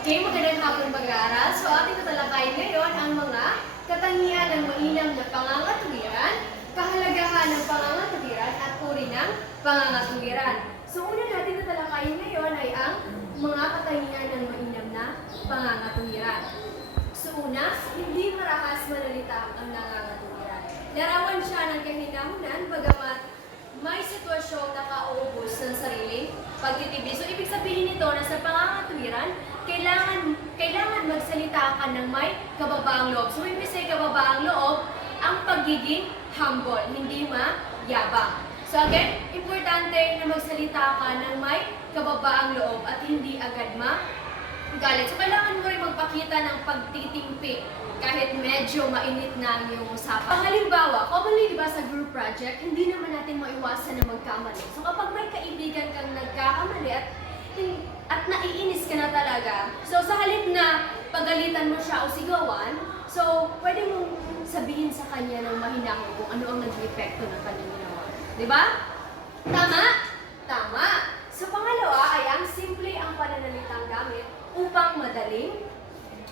Okay, magandang hapon mag-aaral. So ating tatalakayin ngayon ang mga katangian ng mainam na pangangatwiran, kahalagahan ng pangangatwiran at uri ng pangangatwiran. So una natin tatalakayin ngayon ay ang mga katangian ng mainam na pangangatwiran. So una, hindi marahas manalita ang nangangatwiran. Larawan siya ng kahinahunan bagamat may sitwasyong nakauubos ng sariling pagtitibay. So, ibig sabihin nito na sa pangangatwiran, kailangan magsalita ka ng may kababaang loob. So, ibig sabihin kababaang loob, ang pagiging humble, hindi mayabang. So, again, importante na magsalita ka ng may kababaang loob at hindi agad magalit. So, kailangan mo rin magpakita ng pagtitimpi kahit medyo mainit na ang iyong usapan. Halimbawa, commonly diba sa group project, hindi naman natin maiwasan na magkamali. So kapag may kaibigan kang nagkakamali at naiinis ka na talaga, so sa halip na pagalitan mo siya o sigawan, so pwede mong sabihin sa kanya ng mahinahon kung ano ang nag-epekto ng kanyang ginawa. Diba? Tama? Tama! So pangalawa ay ang simple ang pananalitang gamit upang madaling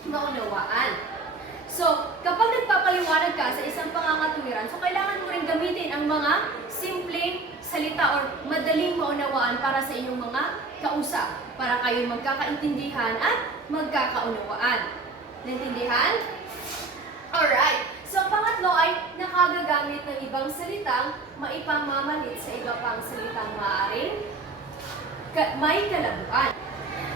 maunawaan. So, kapag nagpapaliwanag ka sa isang pangangatwiran, so kailangan mo rin gamitin ang mga simpleng salita or madaling maunawaan para sa inyong mga kausap, para kayo magkakaintindihan at magkakaunawaan. Naintindihan? Alright. So, pangatlo ay nakagagamit ng ibang salitang maipamamalit sa iba pang salitang maaaring may kalabuan.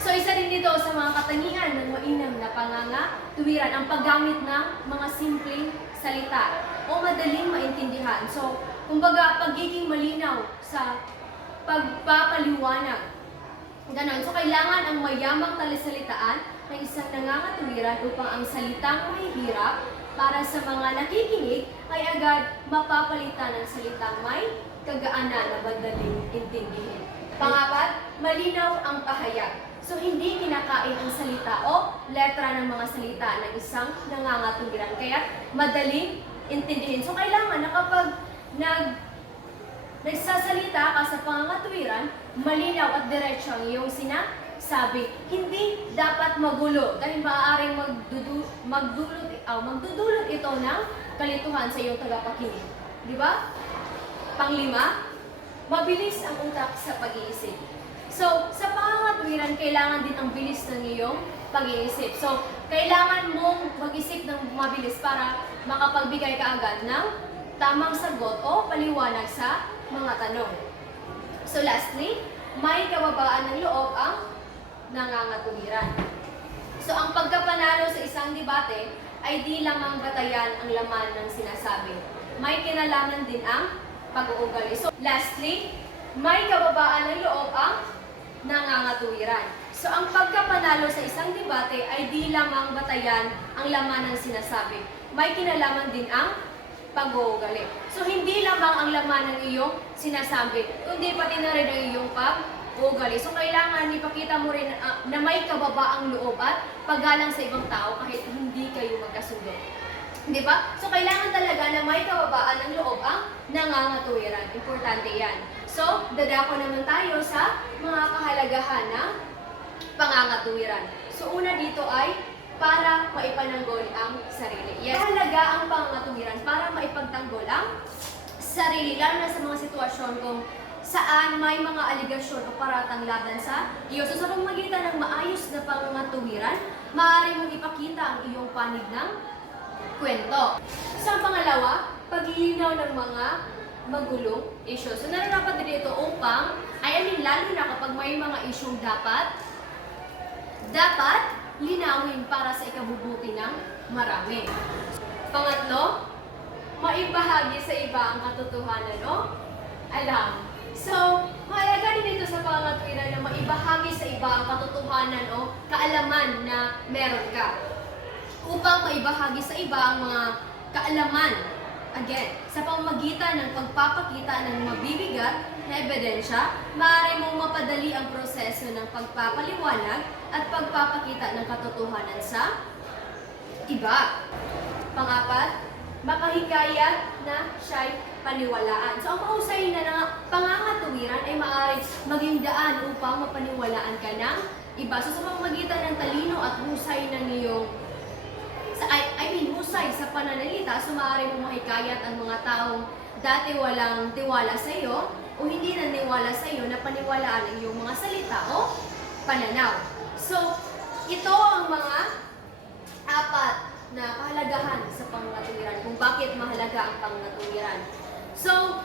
So, isa rin dito sa mga katangian ng mainam na pangangatwiran ang paggamit ng mga simpleng salita o madaling maintindihan. So, kumbaga, pagiging malinaw sa pagpapaliwanag. Ganon. So, kailangan ang mayamang talisalitaan ng isang nangangatwiran upang ang salitang mahihirap para sa mga nakikinig ay agad mapapalitan ng salitang may kagaanan na madaling intindihin. Pangapat, malinaw ang pahayag. So, hindi kinakain ang salita o letra ng mga salita ng isang nangangatwiran. Kaya, madaling intindihin. So, kailangan na kapag nagsasalita ka sa pangangatwiran, malinaw at diretso ang iyong sinasabi. Hindi dapat magulo dahil maaaring magdudulot ito ng kalituhan sa iyong tagapakinig. Di ba? Panglima, mabilis ang utak sa pag-iisip. So, sa pangangatwiran, kailangan din ang bilis ng iyong pag-iisip. So, kailangan mong mag-isip ng mabilis para makapagbigay ka agad ng tamang sagot o paliwanag sa mga tanong. So, lastly, may kababaan ng loob ang nangangatwiran. So, ang pagkapanalo sa isang debate ay di lamang batayan ang laman ng sinasabi. May kinalaman din ang pag-uugali. So, lastly, may kababaan ng loob ang nangangatwiran. So, ang pagkapanalo sa isang debate ay di lamang batayan ang laman ng sinasabi. May kinalaman din ang pag-uugali. So, hindi lamang ang laman ng iyong sinasabi, kundi pati na rin ang iyong pag-uugali. So, kailangan ipakita mo rin na may kababaang loob at paggalang sa ibang tao kahit hindi kayo magkasundo. Di ba? So, kailangan talaga na may kababaan ng loob ang nangangatwiran. Importante yan. So, dadako naman tayo sa mga kahalagahan ng pangangatwiran. So, una dito ay para maipananggol ang sarili. Yes, halaga ang pangangatwiran para maipagtanggol ang sarili, lalo na sa mga sitwasyon kung saan may mga aligasyon o paratang laban sa iyo. So, sa pamamagitan ng maayos na pangangatwiran, maaari mong ipakita ang iyong panig ng kwento. Sa pangalawa, paglilinaw ng mga magulong issue. So, nararapat din ito upang, lalo na kapag may mga isyong dapat linawin para sa ikabubuti ng marami. Pangatlo, maibahagi sa iba ang katotohanan o alam. So, mahalaga din ito sa pangangatwiran na maibahagi sa iba ang katotohanan o kaalaman na meron ka. Upang maibahagi sa iba ang mga kaalaman, again, sa pamamagitan ng pagpapakita ng mabibigat na ebidensya, maaari mong mapadali ang proseso ng pagpapaliwanag at pagpapakita ng katotohanan sa iba. Pangapat, makahikayat na siya'y paniwalaan. So, ang mahusay na pangangatwiran ay maaaring maging daan upang mapaniwalaan ka ng iba. So, sa pamamagitan ng talino at mahikayat ang mga taong dati walang tiwala sa iyo o hindi naniwala sa iyo na paniwalaan ang iyong mga salita o pananaw. So, ito ang mga apat na kahalagahan sa pangangatuwiran, kung bakit mahalaga ang pangangatuwiran. So,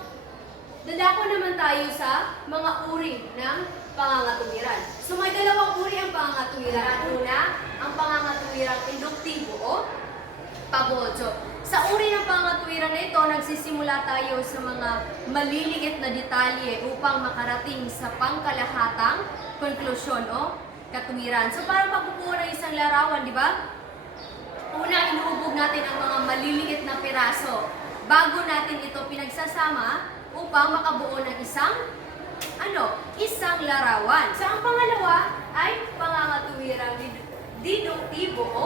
dadako naman tayo sa mga uri ng pangangatuwiran. So, may dalawang uri ang pangangatuwiran. Una, ang pangangatuwirang induktibo o pabojo. Sa uri ng pangangatuwiran na ito, nagsisimula tayo sa mga maliliit na detalye upang makarating sa pangkalahatang konklusyon o katuwiran. So, para makukuha ng isang larawan, di ba? Una, inuubog natin ang mga maliliit na piraso bago natin ito pinagsasama upang makabuo ng isang larawan. So, ang pangalawa ay pangangatuwirang deduktibo o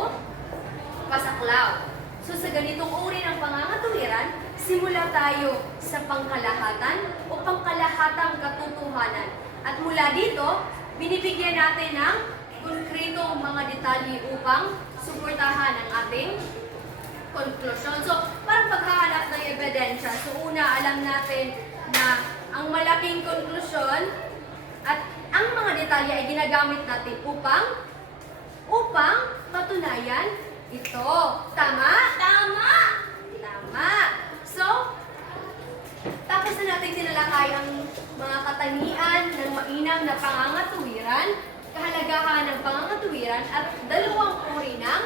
pasaklaw. So, sa ganitong uri ng pangangatuwiran, simula tayo sa pangkalahatan o pangkalahatang katotohanan. At mula dito, binibigyan natin ng konkretong mga detalye upang suportahan ang ating konklusyon. So, parang paghahanap ng ebidensya. So, una, alam natin na ang malaking konklusyon at ang mga detalye ay ginagamit natin upang patunayan ito. Tama? Tama! Tama! So, tapos na natin tinalakay ang mga katangian ng mainam na pangangatuwiran, kahalagahan ng pangangatuwiran, at dalawang uri ng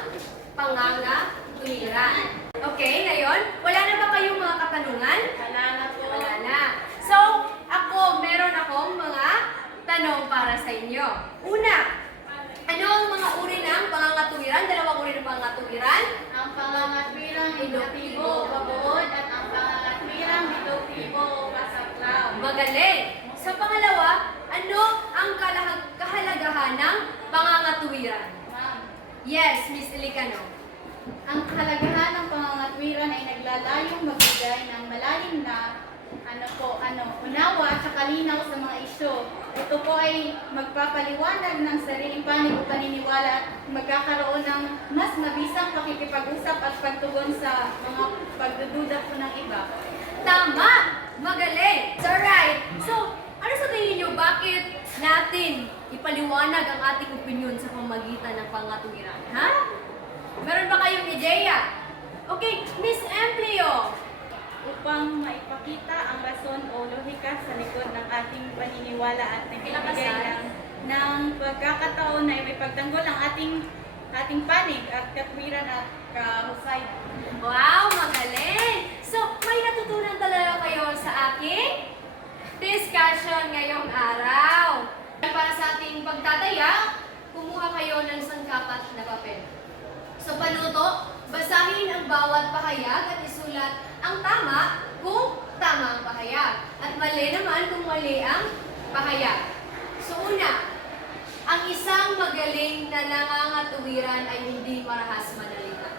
pangangatuwiran. Okay, ngayon, wala na ba kayong mga katanungan? Wala na po. Wala na. So, meron akong mga tanong para sa inyo. Una, ano ang mga uri ng pangangatuwiran? Dalawang uri ng pangangatuwiran? Ang pangangatuwirang induktibo, pabuod, at ang pangangatuwirang deduktibo, pasaklaw. Magaling! Sa pangalawa, ano ang kahalagahan ng pangangatuwiran? Ma'am, Yes, Miss Elicano. ang kahalagahan ng pangangatuwiran ay naglalayong magbigay ng malalim na unawa at kalinaw sa mga isyu. Ito po ay magpapaliwanag ng sariling panig o paniniwala at magkakaroon ng mas mabisang pakikipag-usap at pagtugon sa mga pagdududa po ng iba. Tama! Magaling! It's alright. So, ano sa tingin nyo, bakit natin ipaliwanag ang ating opinion sa pamagitan ng pangatuwiran? Ha? Meron ba kayong ideya? Okay, Miss Emplio. Upang maipakita ang rason o lohika sa likod ng ating paniniwala at nagbibigay ng pagkakataon na may pagtanggol ang ating panig at katwiran at kahusayan. Wow, magaling! So, may natutunan talaga kayo sa aking discussion ngayong araw. Para sa ating pagtataya, kumuha kayo ng sangkapat na papel. So, panuto, basahin ang bawat pahayag at isulat ang tama kung tama ang pahayag. At mali naman kung mali ang pahayag. So, una, ang isang magaling na nangangatuwiran ay hindi marahas manalita.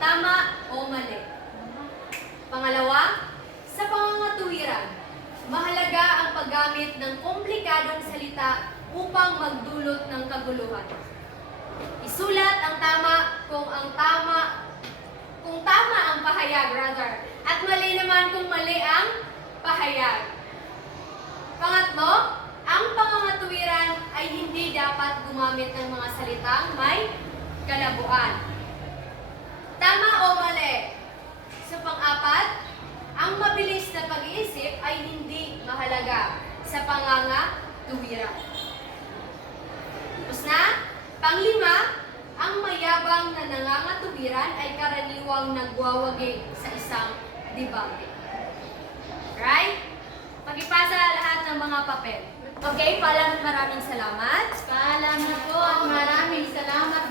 Tama o mali? Pangalawa, sa pangangatuwiran, mahalaga ang paggamit ng komplikadong salita upang magdulot ng kaguluhan. Isulat ang tama kung tama ang pahayag, at mali naman kung mali ang pahayag. Pangatlo, ang pangangatuwiran ay hindi dapat gumamit ng mga salitang may kalabuan. Tama o mali? Sa pang-apat, ang mabilis na pag-iisip ay hindi mahalaga sa pangangatuwiran. Tapos na? Panglima, ang mayabang na nangangatuwiran ay karaniwang nagwawagi sa isang debate. Right? Pagipasa lahat ng mga papel. Okay, maraming salamat. Paalam na po at maraming salamat.